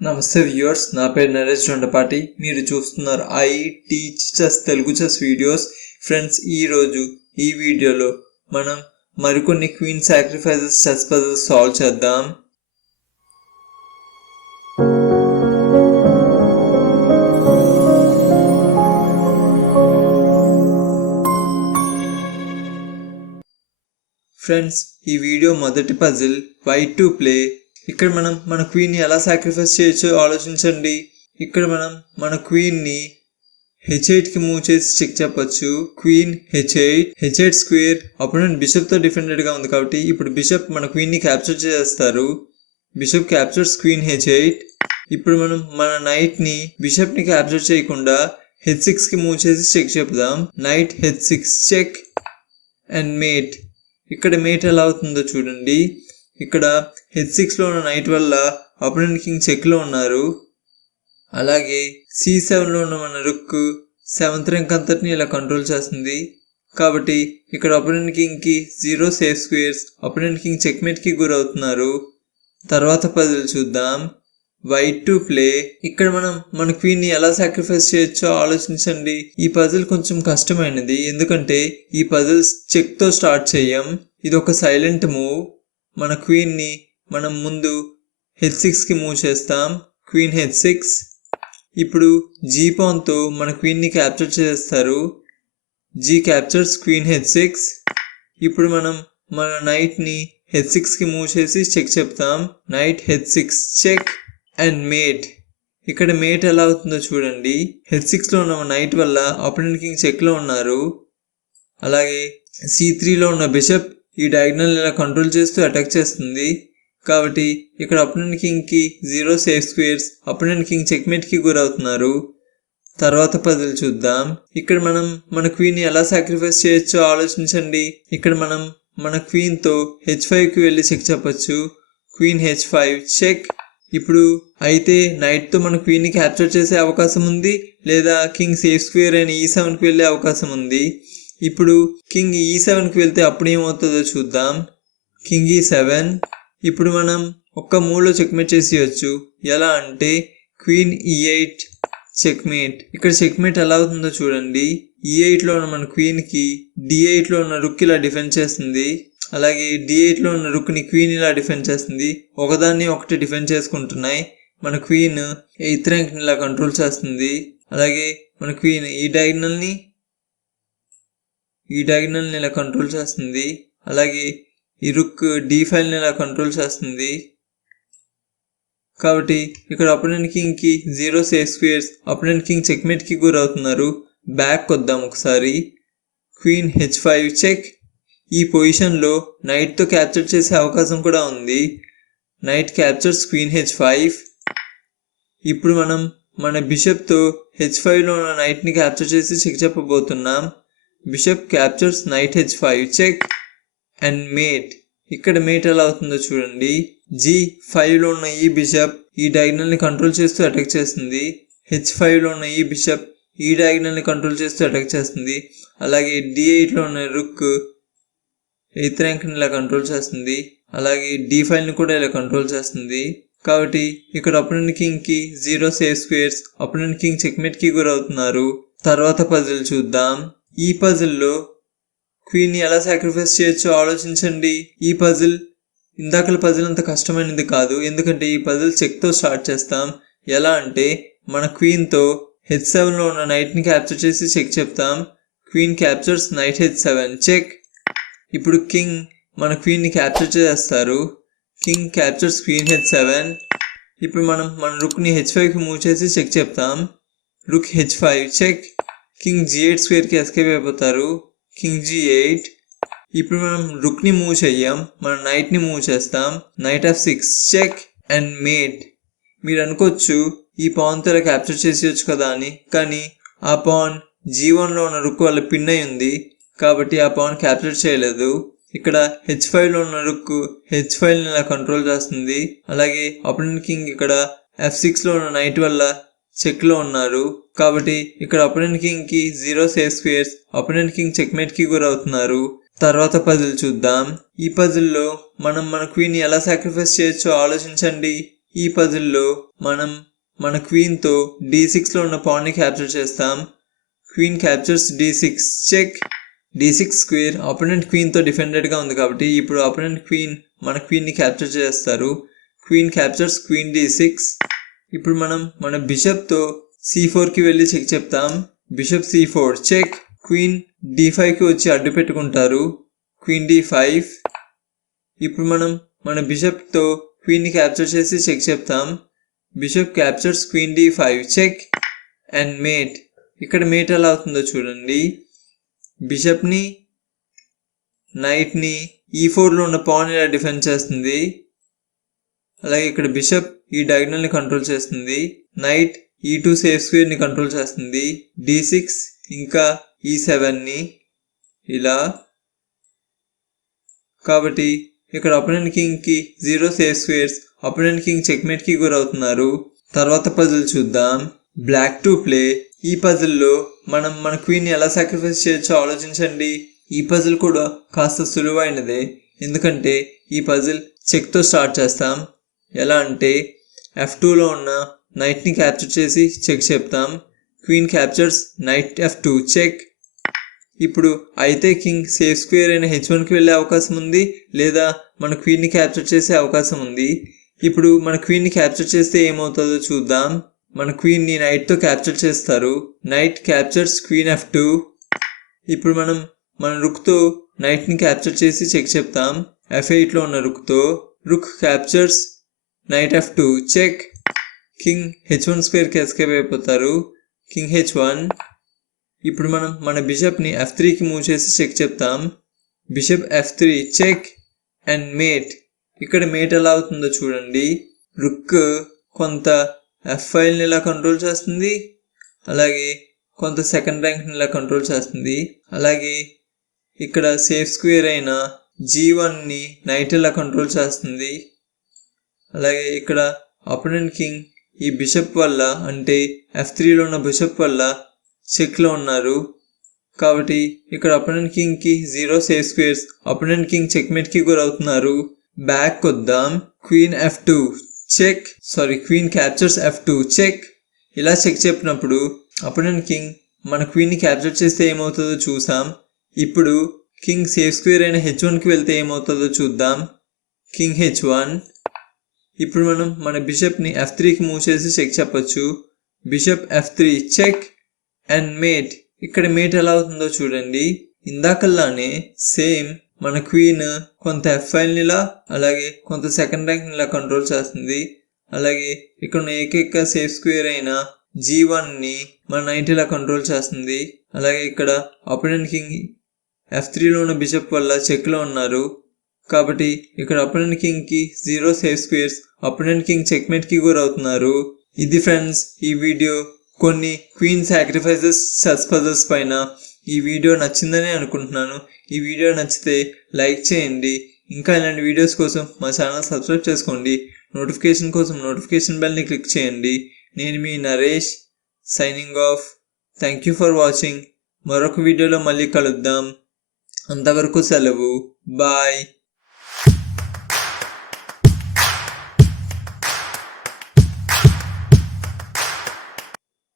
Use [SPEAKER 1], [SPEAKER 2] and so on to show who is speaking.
[SPEAKER 1] నమస్తే వ్యూవర్స్ నా పేరు నరేష్ జొండపాటి. మీరు చూస్తున్నారు I teach chess Telugu chess videos. Friends ఈరోజు ఈ వీడియోలో మనం మరికొన్ని queen sacrifices chess puzzles solve చేద్దాం. ఫ్రెండ్స్ ఈ వీడియో మొదటి పజిల్ వైట్ టు ప్లే ఇక్కడ మనం మన క్వీన్ని ఎలా సాక్రిఫైస్ చేయొచ్చో ఆలోచించండి. ఇక్కడ మనం మన క్వీన్ని హెచ్కి మూవ్ చేసి చెక్ చెప్పొచ్చు. Queen H eight H eight square opponent బిషప్తో డిఫెండెడ్గా ఉంది కాబట్టి ఇప్పుడు బిషప్ మన క్వీన్ని క్యాప్చర్ చేస్తారు. Bishop captures queen H eight ఇప్పుడు మనం మన నైట్ని బిషప్ని క్యాప్చర్ చేయకుండా హెచ్ సిక్స్కి మూవ్ చేసి చెక్ చెప్దాం. Knight H six check and mate ఇక్కడ మేట్ ఎలా అవుతుందో చూడండి. ఇక్కడ హెచ్ సిక్స్లో ఉన్న నైట్ వల్ల అపోనెంట్ కింగ్ చెక్లో ఉన్నారు. అలాగే సి సెవెన్లో ఉన్న మన రుక్ సెవెంత్ ర్యాంక్ అంతటిని ఇలా కంట్రోల్ చేస్తుంది. కాబట్టి ఇక్కడ opponent కింగ్కి zero safe squares opponent king చెక్మేట్కి గురవుతున్నారు. తర్వాత పదులు చూద్దాం. వైట్ టు ప్లే ఇక్కడ మనం మన క్వీన్ని ఎలా సాక్రిఫైస్ చేయొచ్చో ఆలోచించండి. ఈ పజిల్ కొంచెం కష్టమైనది. ఎందుకంటే ఈ పజిల్స్ చెక్తో స్టార్ట్ చేయం. ఇది ఒక సైలెంట్ మూవ్ మన క్వీన్ని మనం ముందు హెచ్ సిక్స్కి మూవ్ చేస్తాం. క్వీన్ హెచ్ సిక్స్ ఇప్పుడు జీ పాన్తో మన క్వీన్ని క్యాప్చర్ చేస్తారు. G captures queen H six ఇప్పుడు మనం మన నైట్ని హెచ్ సిక్స్కి మూవ్ చేసి చెక్ చెప్తాం. Knight H six check and mate ఇక్కడ మేట్ ఎలా అవుతుందో చూడండి. హెచ్ సిక్స్లో ఉన్న నైట్ వల్ల అపోనెంట్ కింగ్ చెక్లో ఉన్నారు. అలాగే సి త్రీలో ఉన్న బిషప్ ఈ డయాగ్నల్ ఇలా కంట్రోల్ చేస్తూ అటాక్ చేస్తుంది. కాబట్టి ఇక్కడ opponent కింగ్కి zero safe squares opponent king చెక్మేట్కి గురవుతున్నారు. తర్వాత పదులు చూద్దాం. ఇక్కడ మనం మన క్వీన్ ఎలా సాక్రిఫైస్ చేయొచ్చో ఆలోచించండి. ఇక్కడ మనం మన క్వీన్తో హెచ్ ఫైవ్కి వెళ్ళి చెక్ చెప్పచ్చు. క్వీన్ హెచ్ ఫైవ్ చెక్ ఇప్పుడు అయితే నైట్తో మన క్వీన్ని క్యాప్చర్ చేసే అవకాశం ఉంది లేదా కింగ్ సేఫ్ స్క్వేర్ అయిన ఈ సెవెన్కి వెళ్ళే అవకాశం ఉంది. ఇప్పుడు కింగ్ ఈ సెవెన్కి వెళ్తే అప్పుడు ఏమవుతుందో చూద్దాం. కింగ్ ఈ సెవెన్ ఇప్పుడు మనం ఒక్క మూలో చెక్మేట్ చేసేయచ్చు. ఎలా అంటే క్వీన్ ఈ ఎయిట్ చెక్మేట్ ఇక్కడ చెక్మేట్ ఎలా అవుతుందో చూడండి. E ఈ ఎయిట్లో ఉన్న మన క్వీన్కి డి ఎయిట్లో ఉన్న రుక్ ఇలా డిఫెండ్ చేస్తుంది. అలాగే డి ఎయిట్లో ఉన్న రుక్ని క్వీన్ ఇలా డిఫెండ్ చేస్తుంది. ఒకదాన్ని ఒకటి డిఫెండ్ చేసుకుంటున్నాయి. మన క్వీన్ ఎయిత్ ర్యాంక్ని ఇలా కంట్రోల్ చేస్తుంది. అలాగే మన క్వీన్ ఈ డయాగ్నల్ని ఈ డయాగ్నల్ని ఇలా కంట్రోల్ చేస్తుంది. అలాగే ఈ రుక్ డీ ఫైల్ని ఇలా కంట్రోల్ చేస్తుంది. కాబట్టి ఇక్కడ opponent కింగ్కి zero safe squares opponent king చెక్మేట్కి గురవుతున్నారు బ్యాక్ వద్దాం ఒకసారి. క్వీన్ హెచ్ ఫైవ్ చెక్ ఈ పొజిషన్లో నైట్తో క్యాప్చర్ చేసే అవకాశం కూడా ఉంది. Knight captures queen H five ఇప్పుడు మనం మన బిషప్తో హెచ్ ఫైవ్లో ఉన్న నైట్ని క్యాప్చర్ చేసి check చెప్పబోతున్నాం. Bishop captures knight H five check and mate ఇక్కడ మేట్ ఎలా అవుతుందో చూడండి. జీ ఫైవ్లో ఉన్న ఈ బిషప్ ఈ డయాగ్నల్ని కంట్రోల్ చేస్తూ అటాక్ చేస్తుంది. హెచ్ ఫైవ్లో ఉన్న ఈ బిషప్ ఈ డయాగ్నల్ని కంట్రోల్ చేస్తూ అటాక్ చేస్తుంది. అలాగే డి ఎయిట్లో ఉన్న రుక్ ఎయిత్ ర్యాంక్ని ఇలా కంట్రోల్ చేస్తుంది. అలాగే డి ఫైవ్ని కూడా ఇలా కంట్రోల్ చేస్తుంది. కాబట్టి ఇక్కడ opponent కింగ్కి zero safe squares opponent king చెక్మేట్కి గురవుతున్నారు. తర్వాత పజిల్ చూద్దాం. ఈ పజిల్లో క్వీన్ని ఎలా సాక్రిఫైస్ చేయొచ్చో ఆలోచించండి. ఈ పజిల్ ఇందాకల పజిల్ అంత కష్టమైనది కాదు. ఎందుకంటే ఈ పజిల్ చెక్తో స్టార్ట్ చేస్తాం. ఎలా అంటే మన క్వీన్తో హెచ్ సెవెన్లో ఉన్న నైట్ని క్యాప్చర్ చేసి చెక్ చెప్తాం. Queen captures knight H seven check ఇప్పుడు కింగ్ మన క్వీన్ని క్యాప్చర్ చేస్తారు. King captures queen H seven ఇప్పుడు మనం మన రుక్ని హెచ్ ఫైవ్కి మూవ్ చేసి చెక్ చెప్తాం. Rook H five check king G eight స్క్వేర్కి escape అయిపోతారు. కింగ్ జీ ఎయిట్ ఇప్పుడు మనం రుక్ని మూవ్ చెయ్యం. మనం నైట్ని మూవ్ చేస్తాం. Knight F six check and mate. మీరు అనుకోవచ్చు ఈ పాన్తో ఇలా క్యాప్చర్ చేసేయచ్చు కదా అని. కానీ ఆ పాన్ జీ వన్లో ఉన్న రుక్ వల్ల పిన్ అయి ఉంది. కాబట్టి ఆ పాన్ క్యాప్చర్ చేయలేదు. ఇక్కడ హెచ్ ఫైవ్లో ఉన్న రుక్ హెచ్ ఫైవ్ని ఇలా కంట్రోల్ చేస్తుంది. అలాగే అపోనెంట్ కింగ్ ఇక్కడ ఎఫ్ సిక్స్లో ఉన్న నైట్ వల్ల చెక్లో ఉన్నారు. కాబట్టి ఇక్కడ opponent కింగ్కి zero safe squares opponent king చెక్మేట్కి గురవుతున్నారు తర్వాత పజిల్ చూద్దాం. ఈ పజిల్లో మనం మన క్వీన్ ఎలా సాక్రిఫైస్ చేయొచ్చో ఆలోచించండి. ఈ పజిల్లో మనం మన క్వీన్తో డీ సిక్స్లో ఉన్న పాన్ని క్యాప్చర్ చేస్తాం. Queen captures D six check D six square opponent క్వీన్తో డిఫెండెడ్గా ఉంది కాబట్టి ఇప్పుడు అపోనెంట్ క్వీన్ మన క్వీన్ని క్యాప్చర్ చేస్తారు. Queen captures queen D six ఇప్పుడు మనం మన బిషప్తో సి ఫోర్కి వెళ్ళి చెక్ చెప్తాం. Bishop C four check queen D ఫైవ్కి వచ్చి అడ్డు పెట్టుకుంటారు. Queen D five. ఇప్పుడు మనం మన బిషప్తో క్వీన్ని క్యాప్చర్ చేసి చెక్ చెప్తాం. Bishop captures queen D five. Check and mate. ఇక్కడ మేట్ ఎలా అవుతుందో చూడండి. బిషప్ని నైట్ని ఈ ఫోర్లో ఉన్న పాన్ ఇలా డిఫెండ్ చేస్తుంది? అలాగే ఇక్కడ బిషప్ ఈ డయాగ్నల్ని కంట్రోల్ చేస్తుంది. నైట్ ఈ టూ సేఫ్ స్క్వేర్ని కంట్రోల్ చేస్తుంది. డి సిక్స్ ఇంకా e ఈ సెవెన్ని ఇలా. కాబట్టి ఇక్కడ opponent కింగ్కి zero safe squares opponent king చెక్మేట్కి గురవుతున్నారు. తర్వాత పజిల్ చూద్దాం. బ్లాక్ టు ప్లే ఈ పజిల్లో మనం మన క్వీన్ని ఎలా సాక్రిఫైస్ చేయొచ్చో ఆలోచించండి. ఈ పజిల్ కూడా కాస్త సులువైనదే. ఎందుకంటే ఈ పజిల్ చెక్తో స్టార్ట్ చేస్తాం. ఎలా అంటే ఎఫ్ టూలో ఉన్న నైట్ని క్యాప్చర్ చేసి చెక్ చెప్తాం. Queen captures knight F two check ఇప్పుడు అయితే కింగ్ సేఫ్ స్క్వేర్ అయిన హెచ్ వన్కి వెళ్ళే అవకాశం ఉంది లేదా మన క్వీన్ని క్యాప్చర్ చేసే అవకాశం ఉంది. ఇప్పుడు మన క్వీన్ని క్యాప్చర్ చేస్తే ఏమవుతుందో చూద్దాం. మన క్వీన్ని నైట్తో క్యాప్చర్ చేస్తారు. Knight captures queen F two ఇప్పుడు మనం మన రుక్తో నైట్ని క్యాప్చర్ చేసి చెక్ చెప్తాం. ఎఫ్ ఎయిట్లో ఉన్న రుక్తో rook captures knight F two check king H one స్క్వేర్కి escape అయిపోతారు. కింగ్ హెచ్ వన్ ఇప్పుడు మనం మన బిషప్ని ఎఫ్ త్రీకి మూవ్ చేసి చెక్ చెప్తాం. Bishop F three check and mate ఇక్కడ మేట్ ఎలా అవుతుందో చూడండి. రుక్ కొంత ఎఫ్ ఫైల్ని ఇలా కంట్రోల్ చేస్తుంది. అలాగే కొంత సెకండ్ ర్యాంక్ని ఇలా కంట్రోల్ చేస్తుంది. అలాగే ఇక్కడ సేఫ్ స్క్వేర్ అయిన జీ వన్ని నైట్ ఇలా కంట్రోల్ చేస్తుంది. అలాగే ఇక్కడ అపోనెంట్ కింగ్ ఈ బిషప్ వల్ల అంటే ఎఫ్ త్రీలో ఉన్న బిషప్ వల్ల చెక్లో ఉన్నారు. కాబట్టి ఇక్కడ opponent కింగ్కి zero safe squares opponent king చెక్మేట్కి గురవుతున్నారు బ్యాక్ వద్దాం queen F two check. Sorry queen captures F two check. ఇలా చెక్ చెప్పినప్పుడు అపోనెంట్ కింగ్ మన క్వీన్ని క్యాప్చర్ చేస్తే ఏమవుతుందో చూసాం. ఇప్పుడు కింగ్ సేఫ్ స్క్వేర్ అయిన హెచ్ వన్కి వెళ్తే ఏమవుతుందో చూద్దాం. కింగ్ హెచ్ వన్ ఇప్పుడు మనం మన బిషప్ని ఎఫ్ త్రీకి మూవ్ చేసి చెక్ చెప్పచ్చు. Bishop F three check and mate ఇక్కడ మేట్ ఎలా అవుతుందో చూడండి. ఇందాకల్లానే సేమ్ మన క్వీన్ కొంత ఎఫ్ ఇలా అలాగే కొంత సెకండ్ ర్యాంక్ ఇలా కంట్రోల్ చేస్తుంది. అలాగే ఇక్కడ ఉన్న ఏకైక సేఫ్ స్క్వేర్ అయిన జీ వన్ని మన నైట్ ఇలా కంట్రోల్ చేస్తుంది. అలాగే ఇక్కడ అపోనెంట్ కింగ్ ఎఫ్ త్రీలో ఉన్న బిషప్ వల్ల చెక్లో ఉన్నారు. కాబట్టి ఇక్కడ opponent కింగ్కి zero safe squares opponent king చెక్మేట్కి గురవుతున్నారు ఇది ఫ్రెండ్స్ ఈ వీడియో కొన్ని క్వీన్ సాక్రిఫైజెస్ చెస్ పజల్స్ పైన ఈ వీడియో నచ్చిందని అనుకుంటున్నాను. ఈ వీడియో నచ్చితే లైక్ చేయండి. ఇంకా ఇలాంటి వీడియోస్ కోసం మా ఛానల్ సబ్స్క్రైబ్ చేసుకోండి. నోటిఫికేషన్ కోసం నోటిఫికేషన్ బెల్ని క్లిక్ చేయండి. నేను మీ Naresh signing off thank you for watching మరొక వీడియోలో మళ్ళీ కలుద్దాం. అంతవరకు సెలవు. బాయ్